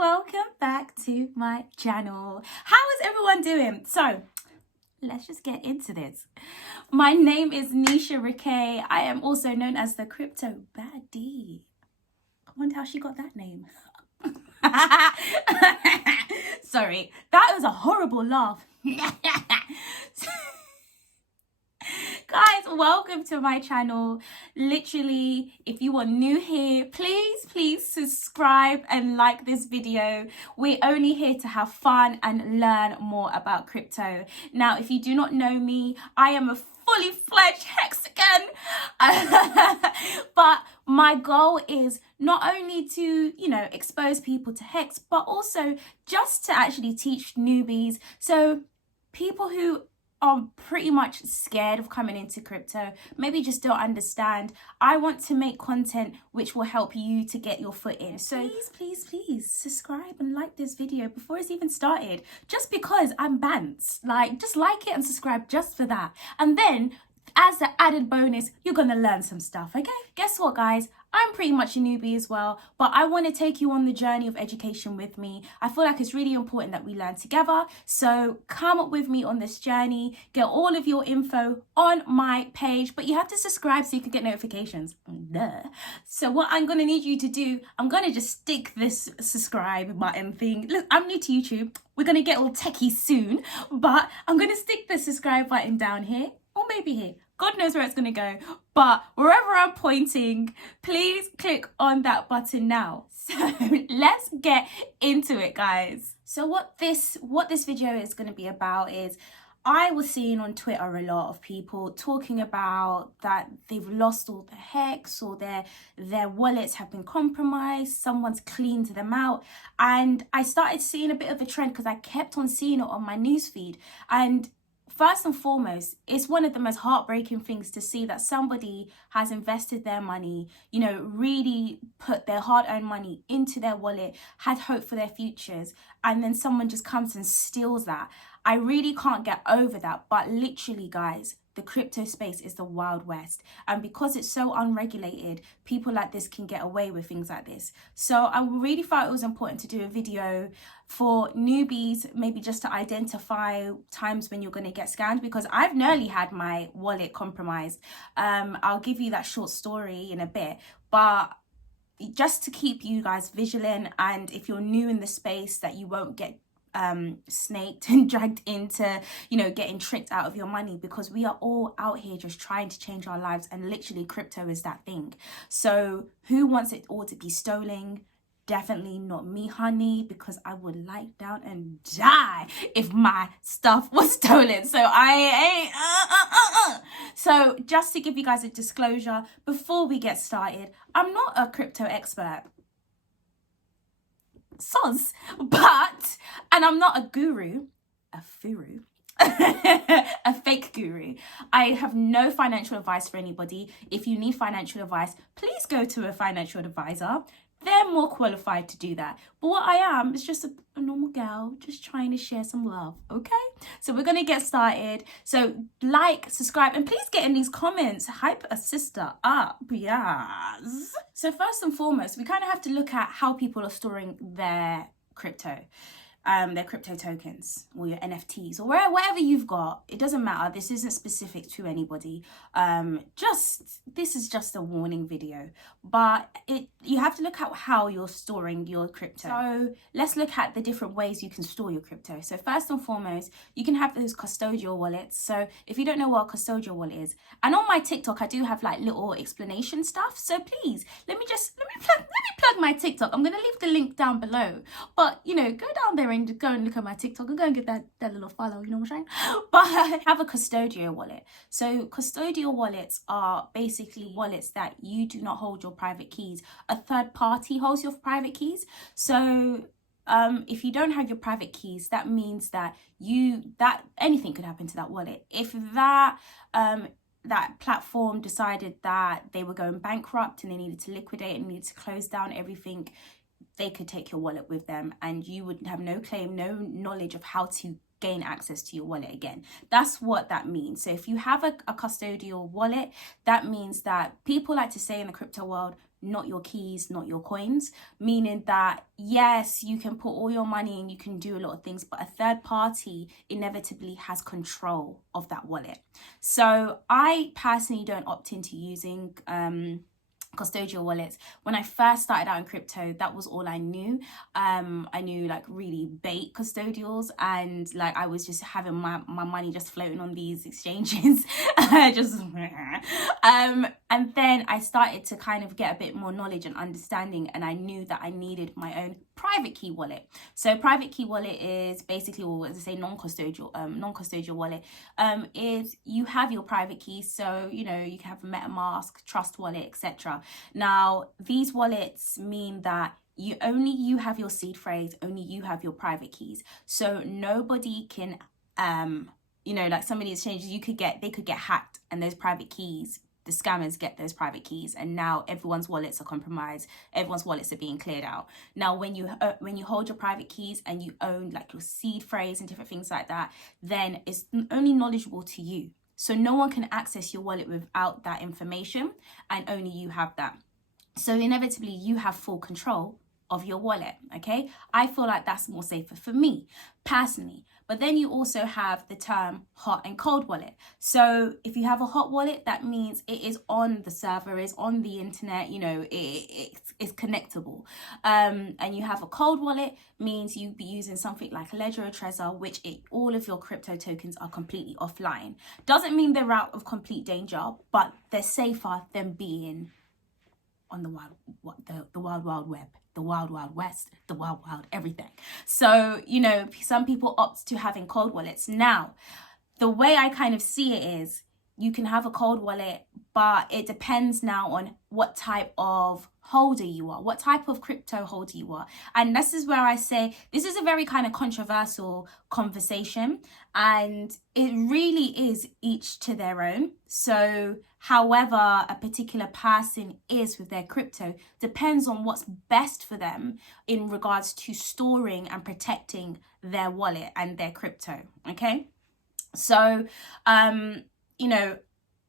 welcome back to my channel. How is everyone doing? So let's just get into this. My name is Nisha Riquet. I am also known as the Crypto Baddie. I wonder how she got that name. Sorry, that was a horrible laugh. Guys, welcome to my channel. Literally, if you are new here, please subscribe and like this video. We're only here to have fun and learn more about crypto. Now, if you do not know me, I am a fully fledged hexagon. But my goal is not only to, expose people to hex, but also just to actually teach newbies. So people who are pretty much scared of coming into crypto, maybe just don't understand. I want to make content which will help you to get your foot in. So please subscribe and like this video before it's even started, just because I'm bants. Just like it and subscribe just for that. And then as an added bonus, you're gonna learn some stuff, okay? Guess what, guys? I'm pretty much a newbie as well, but I want to take you on the journey of education with me. I feel like it's really important that we learn together. So come up with me on this journey, get all of your info on my page, but you have to subscribe so you can get notifications. Duh. So what I'm going to need you to do, I'm going to just stick this subscribe button thing. Look, I'm new to YouTube. We're going to get all techie soon, but I'm going to stick the subscribe button down here, or maybe here. God knows where it's going to go, but wherever I'm pointing, please click on that button now. So let's get into it, guys. So what this video is going to be about is, I was seeing on Twitter a lot of people talking about that they've lost all the hex, or their wallets have been compromised, someone's cleaned them out. And I started seeing a bit of a trend because I kept on seeing it on my newsfeed. And first and foremost, it's one of the most heartbreaking things to see that somebody has invested their money, really put their hard-earned money into their wallet, had hope for their futures, and then someone just comes and steals that. I really can't get over that. But literally, guys, the crypto space is the Wild West. And because it's so unregulated, people like this can get away with things like this. So I really thought it was important to do a video for newbies, maybe just to identify times when you're going to get scammed, because I've nearly had my wallet compromised. I'll give you that short story in a bit, but just to keep you guys vigilant, and if you're new in the space, that you won't get snaked and dragged into getting tricked out of your money, because we are all out here just trying to change our lives, and literally crypto is that thing. So who wants it all to be stolen? Definitely not me, honey, because I would lie down and die if my stuff was stolen. So I ain't So just to give you guys a disclosure before we get started, I'm not a crypto expert, and I'm not a guru, a furu, a fake guru. I have no financial advice for anybody. If you need financial advice, please go to a financial advisor. They're more qualified to do that. But what I am is just a normal girl, just trying to share some love, okay? So we're going to get started. So like, subscribe, and please get in these comments. Hype a sister up, yes. So first and foremost, we kind of have to look at how people are storing their crypto tokens, or your NFTs, or whatever you've got. It doesn't matter. This isn't specific to anybody. This is just a warning video, but you have to look at how you're storing your crypto. So let's look at the different ways you can store your crypto. So first and foremost, you can have those custodial wallets. So if you don't know what a custodial wallet is, and on my TikTok I do have little explanation stuff, so please let me plug my TikTok. I'm gonna leave the link down below, but go down there and go and look at my TikTok and go and get that little follow, you know what I'm saying? But I have a custodial wallet. So custodial wallets are basically wallets that you do not hold your private keys. A third party holds your private keys. So if you don't have your private keys, that means that anything could happen to that wallet. If that platform decided that they were going bankrupt and they needed to liquidate and needed to close down everything, they could take your wallet with them, and you would have no claim, no knowledge of how to gain access to your wallet again. That's what that means. So if you have a custodial wallet, that means that people like to say in the crypto world, not your keys, not your coins, meaning that yes, you can put all your money and you can do a lot of things, but a third party inevitably has control of that wallet. So I personally don't opt into using custodial wallets. When I first started out in crypto, that was all I knew. I knew like really bait custodials, and like I was just having my money just floating on these exchanges. just and then I started to kind of get a bit more knowledge and understanding, and I knew that I needed my own private key wallet. So private key wallet is basically, or as I say, non-custodial wallet is you have your private keys. So you know, you can have a MetaMask, Trust Wallet, etc. Now these wallets mean that you have your seed phrase, only you have your private keys, so nobody can you know, like some of these exchanges they could get hacked, and those private keys, the scammers get those private keys, and now everyone's wallets are compromised, everyone's wallets are being cleared out. Now when you hold your private keys and you own like your seed phrase and different things like that, then it's only knowledgeable to you. So no one can access your wallet without that information, and only you have that. So inevitably you have full control of your wallet, okay? I feel like that's more safer for me personally. But then you also have the term hot and cold wallet. So if you have a hot wallet, that means it is on the server, is on the internet, you know, it's connectable. And you have a cold wallet, means you'd be using something like Ledger or Trezor, which all of your crypto tokens are completely offline. Doesn't mean they're out of complete danger, but they're safer than being on the wild wild web, the wild west, the wild everything. So you know, some people opt to having cold wallets. Now the way I kind of see it is, you can have a cold wallet, but it depends now on what type of holder you are, what type of crypto holder you are. And this is where I say this is a very kind of controversial conversation, and it really is each to their own. So however a particular person is with their crypto depends on what's best for them in regards to storing and protecting their wallet and their crypto. Okay, so you know,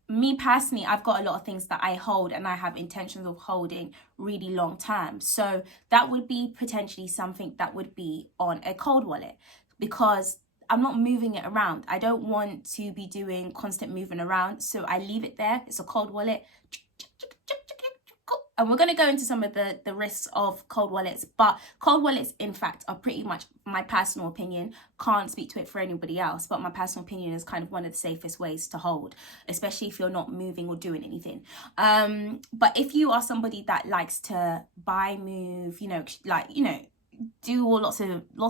me personally, I've got a lot of things that I hold and I have intentions of holding really long term. So that would be potentially something that would be on a cold wallet, because I'm not moving it around. I don't want to be doing constant moving around. So I leave it there. It's a cold wallet. And we're going to go into some of the risks of cold wallets, but cold wallets, in fact, are pretty much my personal opinion. Can't speak to it for anybody else, but my personal opinion is kind of one of the safest ways to hold, especially if you're not moving or doing anything. But if you are somebody that likes to buy, move, you know, like, you know, do all lots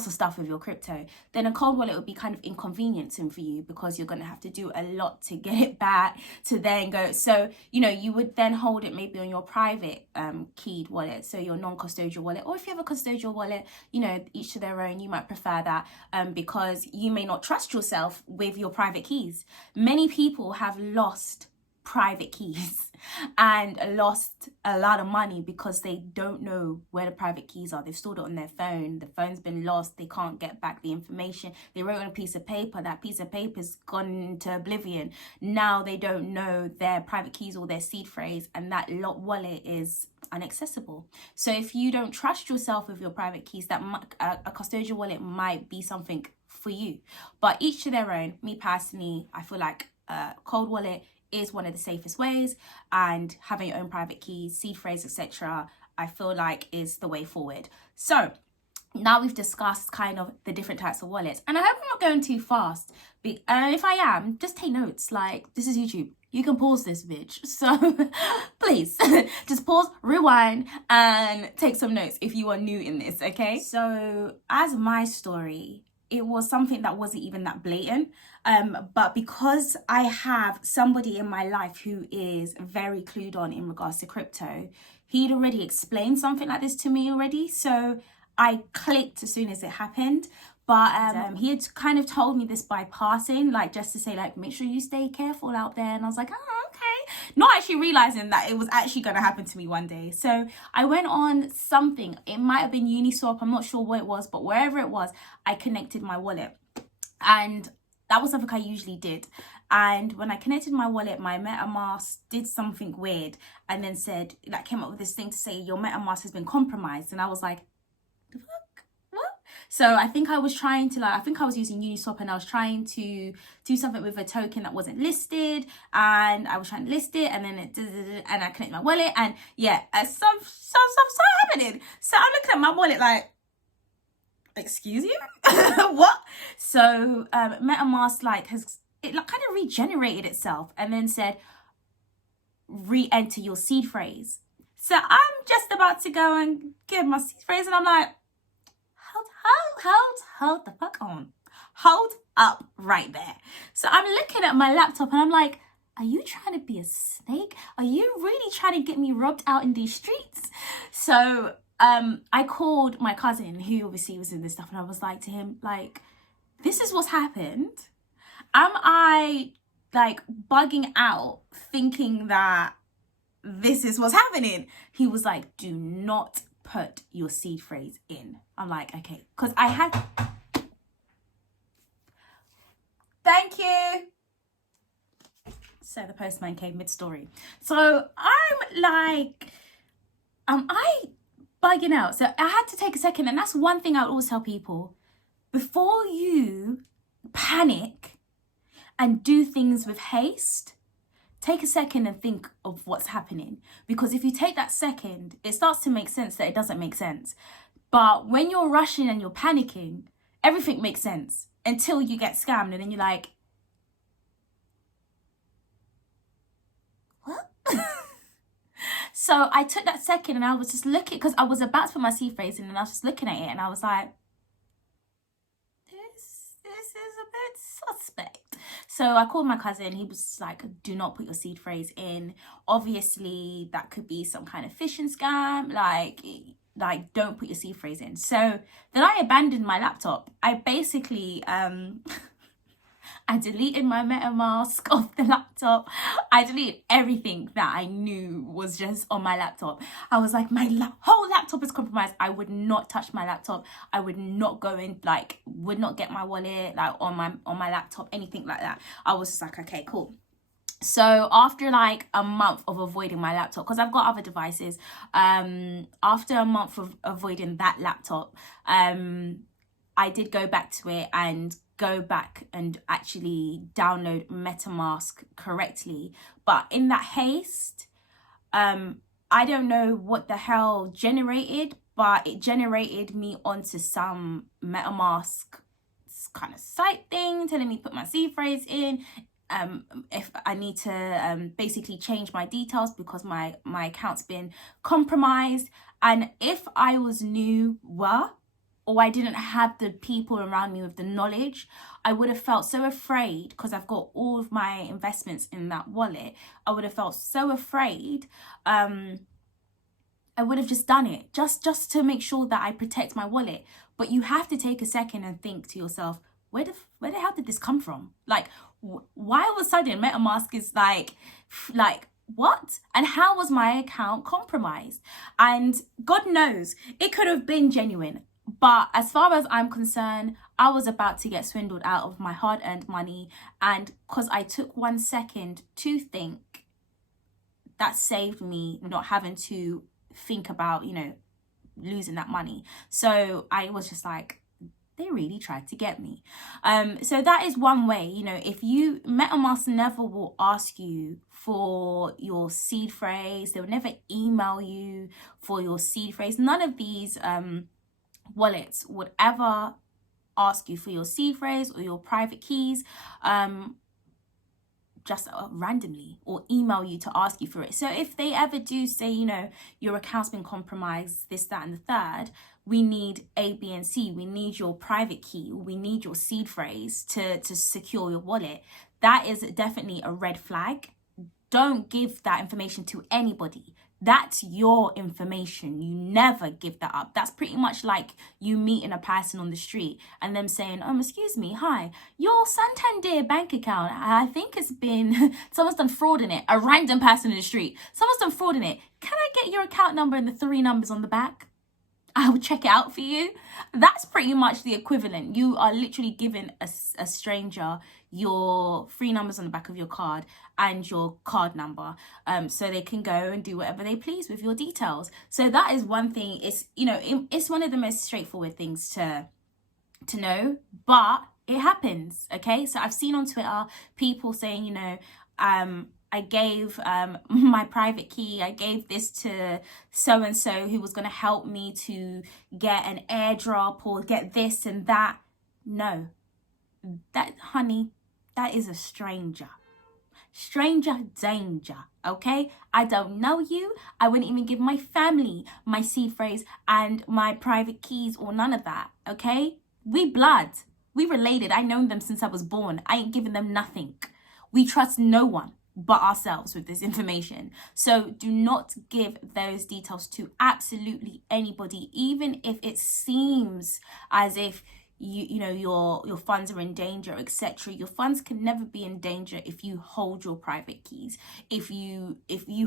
of stuff with your crypto, then a cold wallet would be kind of inconveniencing for you, because you're going to have to do a lot to get it back to then go. So you know, you would then hold it maybe on your private keyed wallet, so your non-custodial wallet, or if you have a custodial wallet, you know, each to their own. You might prefer that because you may not trust yourself with your private keys. Many people have lost private keys and lost a lot of money because they don't know where the private keys are. They've stored it on their phone, the phone's been lost, they can't get back the information. They wrote on a piece of paper, that piece of paper's gone into oblivion. Now they don't know their private keys or their seed phrase, and that wallet is inaccessible. So if you don't trust yourself with your private keys, that a custodial wallet might be something for you. But each to their own. Me personally, I feel like a cold wallet is one of the safest ways, and having your own private keys, seed phrase, etc., I feel like is the way forward. So now we've discussed kind of the different types of wallets, and I hope I'm not going too fast. If I am, just take notes. Like, this is YouTube. You can pause this, bitch. So please just pause, rewind, and take some notes if you are new in this, okay? So as my story, it was something that wasn't even that blatant. But because I have somebody in my life who is very clued on in regards to crypto, he'd already explained something like this to me already. So I clicked as soon as it happened. But he had kind of told me this by passing, like just to say, like, make sure you stay careful out there. And I was like, oh, okay. Not actually realizing that it was actually going to happen to me one day. So I went on something. It might have been Uniswap. I'm not sure what it was, but wherever it was, I connected my wallet. And that was something I usually did. And when I connected my wallet, my MetaMask did something weird and then said, like, came up with this thing to say your MetaMask has been compromised. And I was like, the fuck? What? So I think I was trying to, like, I think I was using Uniswap, and I was trying to do something with a token that wasn't listed, and I was trying to list it, and then and I connected my wallet, and yeah, some stuff started happening. So I'm looking at my wallet like, excuse you? What? So MetaMask like has it like kind of regenerated itself and then said re-enter your seed phrase. So I'm just about to go and give my seed phrase, and I'm like, hold the fuck on. Hold up right there. So I'm looking at my laptop and I'm like, are you trying to be a snake? Are you really trying to get me robbed out in these streets? So I called my cousin, who obviously was in this stuff, and I was like to him, like, this is what's happened. Am I like bugging out thinking that this is what's happening? He was like, do not put your seed phrase in. I'm like, okay, because I had, thank you. So the postman came mid-story. So I'm like, am I bugging out? So I had to take a second, and that's one thing I would always tell people. Before you panic and do things with haste, take a second and think of what's happening. Because if you take that second, it starts to make sense that it doesn't make sense. But when you're rushing and you're panicking, everything makes sense until you get scammed, and then you're like, what? So I took that second and I was just looking, because I was about to put my seed phrase in, and I was just looking at it and I was like, this is a bit suspect. So I called my cousin. He was like, do not put your seed phrase in. Obviously that could be some kind of phishing scam. Like don't put your seed phrase in. So then I abandoned my laptop. I basically I deleted my MetaMask off the laptop. I deleted everything that I knew was just on my laptop. I was like, my whole laptop is compromised. I would not touch my laptop. I would not go in, like, would not get my wallet, like, on my laptop, anything like that. I was just like, okay, cool. So after like a month of avoiding my laptop, because I've got other devices, after a month of avoiding that laptop, I did go back to it and go back and actually download MetaMask correctly. But in that haste, I don't know what the hell generated, but it generated me onto some MetaMask kind of site thing telling me to put my seed phrase in. If I need to basically change my details because my account's been compromised. And if I was newer, or I didn't have the people around me with the knowledge, I would have felt so afraid, because I've got all of my investments in that wallet. I would have felt so afraid. I would have just done it just to make sure that I protect my wallet. But you have to take a second and think to yourself, where the hell did this come from? Like, why all of a sudden MetaMask is like what? And how was my account compromised? And God knows, it could have been genuine. But as far as I'm concerned, I was about to get swindled out of my hard-earned money. And because I took 1 second to think, that saved me not having to think about, losing that money. So I was just like, they really tried to get me. So that is one way. If MetaMask never will ask you for your seed phrase. They will never email you for your seed phrase. None of these wallets would ever ask you for your seed phrase or your private keys just randomly, or email you to ask you for it. So if they ever do say, your account's been compromised, this, that, and the third, we need A, B, and C. We need your private key. We need your seed phrase to secure your wallet. That is definitely a red flag. Don't give that information to anybody. That's your information. You never give that up. That's pretty much like you meeting a person on the street and them saying, excuse me, hi, your Santander bank account, I think it's been, someone's done fraud in it. A random person in the street, someone's done fraud in it. Can I get your account number and the 3 numbers on the back? I will check it out for you. That's pretty much the equivalent. You are literally giving a stranger your 3 numbers on the back of your card and your card number, so they can go and do whatever they please with your details. So that is one thing. It's, you know, it's one of the most straightforward things to know, but it happens. Okay, so I've seen on Twitter people saying, you know, I gave my private key, I gave this to so and so who was going to help me to get an airdrop or get this and that. No, that, honey, that is a stranger. Stranger danger, okay? I don't know you. I wouldn't even give my family my seed phrase and my private keys or none of that, okay? We blood. We related. I known them since I was born. I ain't giving them nothing. We trust no one but ourselves with this information. So do not give those details to absolutely anybody, even if it seems as if you know your funds are in danger, etc. Your funds can never be in danger if you hold your private keys, if you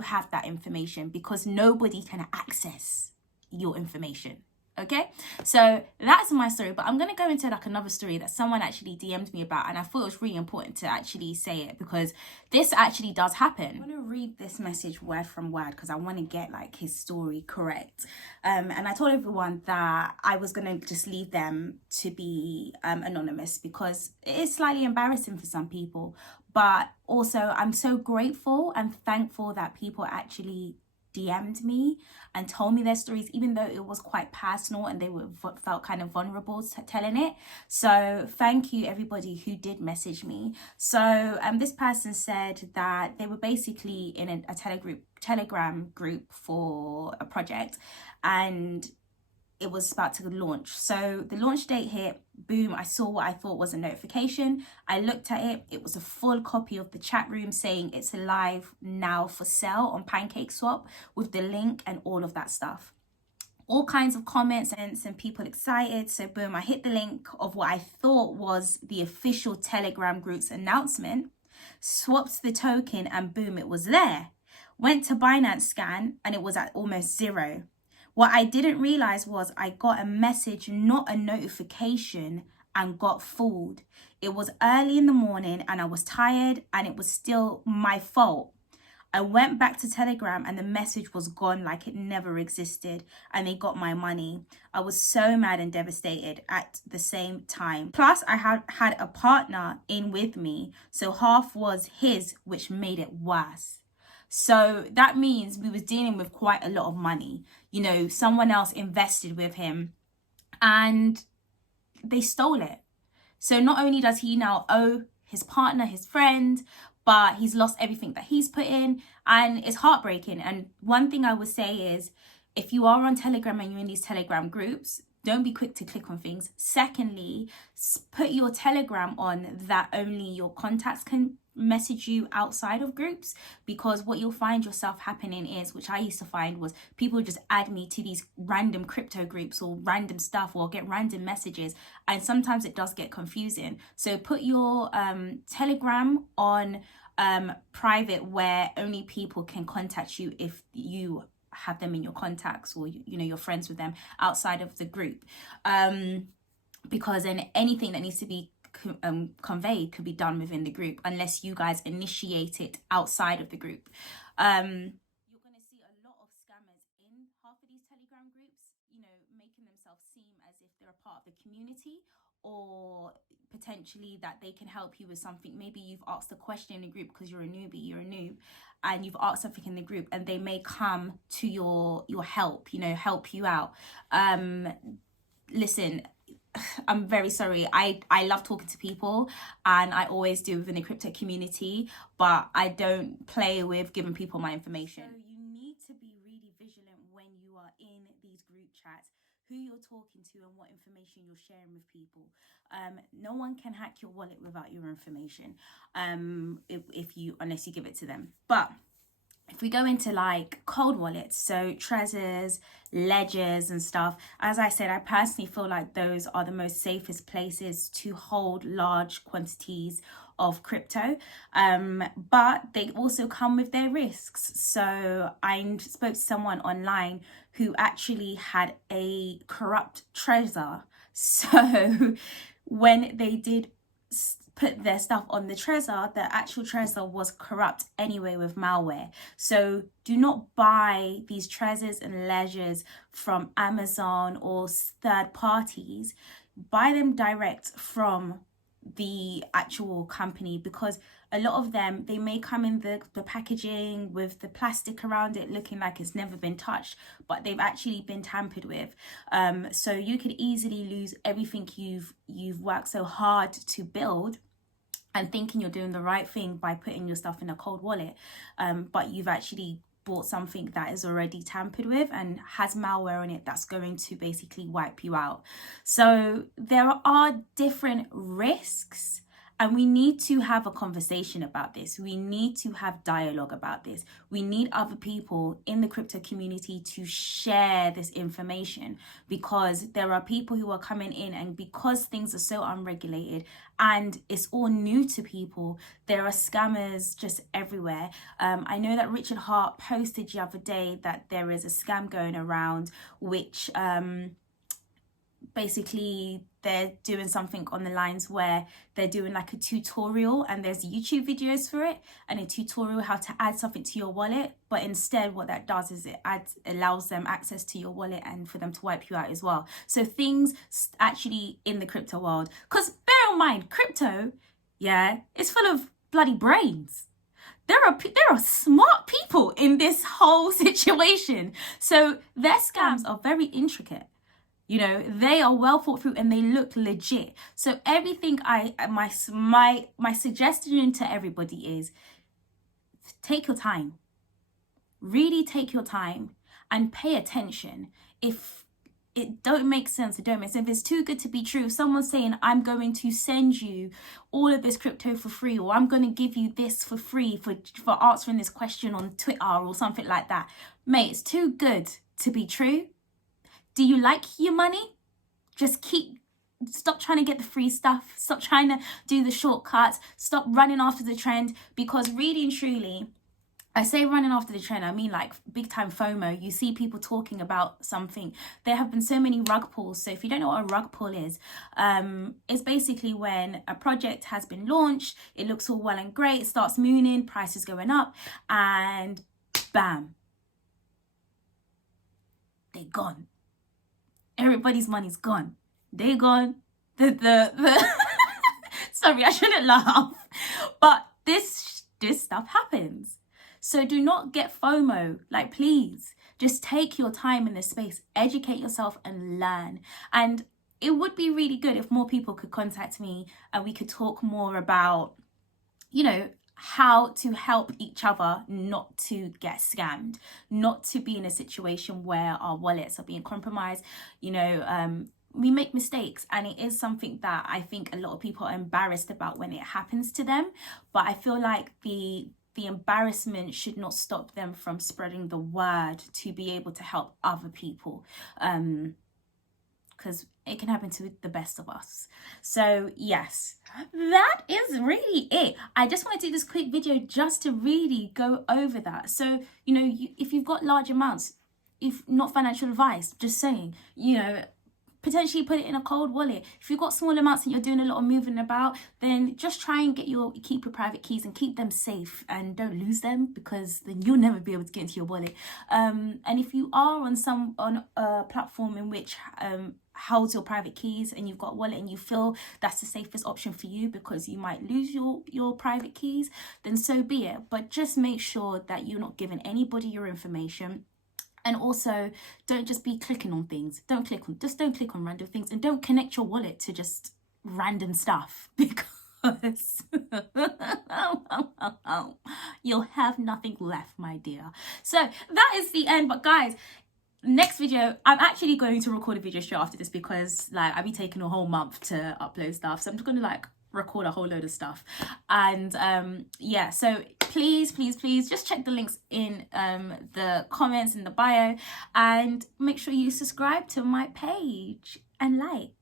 have that information, because nobody can access your information. Okay, so that's my story, but I'm gonna go into like another story that someone actually DM'd me about, and I thought it was really important to actually say it because this actually does happen. I'm gonna read this message word from word because I want to get like his story correct. And I told everyone that I was gonna just leave them to be anonymous because it is slightly embarrassing for some people, but also I'm so grateful and thankful that people actually DM'd me and told me their stories, even though it was quite personal and they felt kind of vulnerable telling it. So thank you everybody who did message me. So this person said that they were basically in a Telegram group for a project, and it was about to launch. So the launch date hit, boom, I saw what I thought was a notification. I looked at it. It was a full copy of the chat room saying it's live now for sale on PancakeSwap with the link and all of that stuff. All kinds of comments and people excited. So boom, I hit the link of what I thought was the official Telegram group's announcement, swapped the token, and boom, it was there. Went to Binance Scan and it was at almost zero. What I didn't realize was I got a message, not a notification, and got fooled. It was early in the morning and I was tired and it was still my fault. I went back to Telegram and the message was gone like it never existed, and they got my money. I was so mad and devastated at the same time. Plus, I had a partner in with me, so half was his, which made it worse. So that means we was dealing with quite a lot of money. You know, someone else invested with him and they stole it. So not only does he now owe his partner, his friend, but he's lost everything that he's put in, and it's heartbreaking. And one thing I would say is, if you are on Telegram and you're in these Telegram groups, don't be quick to click on things. Secondly, put your Telegram on that only your contacts can message you outside of groups, because what you'll find yourself happening is, which I used to find, was people would just add me to these random crypto groups or random stuff or get random messages, and sometimes it does get confusing. So put your Telegram on private, where only people can contact you if you have them in your contacts, or you know, you're friends with them outside of the group, because then anything that needs to be conveyed could be done within the group, unless you guys initiate it outside of the group. You're going to see a lot of scammers in half of these Telegram groups, you know, making themselves seem as if they're a part of the community, or potentially that they can help you with something. Maybe you've asked a question in a group because you're a noob, and you've asked something in the group, and they may come to your help, you know, help you out. Listen, I'm very sorry. I love talking to people, and I always do within the crypto community, but I don't play with giving people my information. So you need to be really vigilant when you are in these group chats, who you're talking to and what information you're sharing with people. No one can hack your wallet without your information, unless you give it to them. But if we go into like cold wallets, so Trezors, Ledgers and stuff, as I said, I personally feel like those are the most safest places to hold large quantities of crypto, but they also come with their risks. So I spoke to someone online who actually had a corrupt Trezor. So when they did put their stuff on the Trezor, the actual Trezor was corrupt anyway with malware. So do not buy these Trezors and Ledgers from Amazon or third parties. Buy them direct from the actual company, because a lot of them, they may come in the packaging with the plastic around it looking like it's never been touched, but they've actually been tampered with. So you could easily lose everything you've worked so hard to build, and thinking you're doing the right thing by putting your stuff in a cold wallet, but you've actually bought something that is already tampered with and has malware on it that's going to basically wipe you out. So there are different risks, and we need to have a conversation about this. We need to have dialogue about this. We need other people in the crypto community to share this information, because there are people who are coming in, and because things are so unregulated and it's all new to people, there are scammers just everywhere. I know that Richard Hart posted the other day that there is a scam going around, which basically they're doing something on the lines where they're doing like a tutorial, and there's YouTube videos for it, and a tutorial how to add something to your wallet. But instead what that does is it allows them access to your wallet and for them to wipe you out as well. So things actually in the crypto world, because bear in mind, crypto, yeah, it's full of bloody brains. There are smart people in this whole situation. So their scams are very intricate. You know, they are well thought through and they look legit. So everything my suggestion to everybody is, take your time. Really take your time and pay attention. If it don't make sense, it don't make sense. If it's too good to be true, if someone's saying, I'm going to send you all of this crypto for free, or I'm going to give you this for free for answering this question on Twitter or something like that. Mate, it's too good to be true. Do you like your money? Just stop trying to get the free stuff. Stop trying to do the shortcuts. Stop running after the trend, because really and truly, I say running after the trend, I mean like big time FOMO. You see people talking about something. There have been so many rug pulls. So if you don't know what a rug pull is, it's basically when a project has been launched, it looks all well and great, it starts mooning, prices going up, and bam, they're gone. Everybody's money's gone. They're gone. The sorry, I shouldn't laugh, but this stuff happens. So do not get FOMO. Like, please, just take your time in this space, educate yourself and learn. And it would be really good if more people could contact me and we could talk more about, you know, how to help each other not to get scammed, not to be in a situation where our wallets are being compromised. You know, we make mistakes, and it is something that I think a lot of people are embarrassed about when it happens to them. But I feel like the embarrassment should not stop them from spreading the word to be able to help other people, because it can happen to the best of us. So yes, that is really it. I just want to do this quick video just to really go over that. So, you know, if you've got large amounts, if not financial advice, just saying, you know, potentially put it in a cold wallet. If you've got small amounts and you're doing a lot of moving about, then just try and keep your private keys and keep them safe, and don't lose them, because then you'll never be able to get into your wallet. And if you are on a platform in which holds your private keys, and you've got a wallet and you feel that's the safest option for you because you might lose your private keys, then so be it. But just make sure that you're not giving anybody your information. And also, don't just be clicking on things. Don't click on random things, and don't connect your wallet to just random stuff, because you'll have nothing left, my dear. So that is the end. But guys, next video, I'm actually going to record a video straight after this, because like I'll be taking a whole month to upload stuff. So I'm just going to like record a whole load of stuff. And yeah, so please just check the links in the comments in the bio, and make sure you subscribe to my page and like.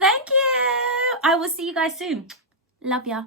Thank you. I will see you guys soon. Love ya.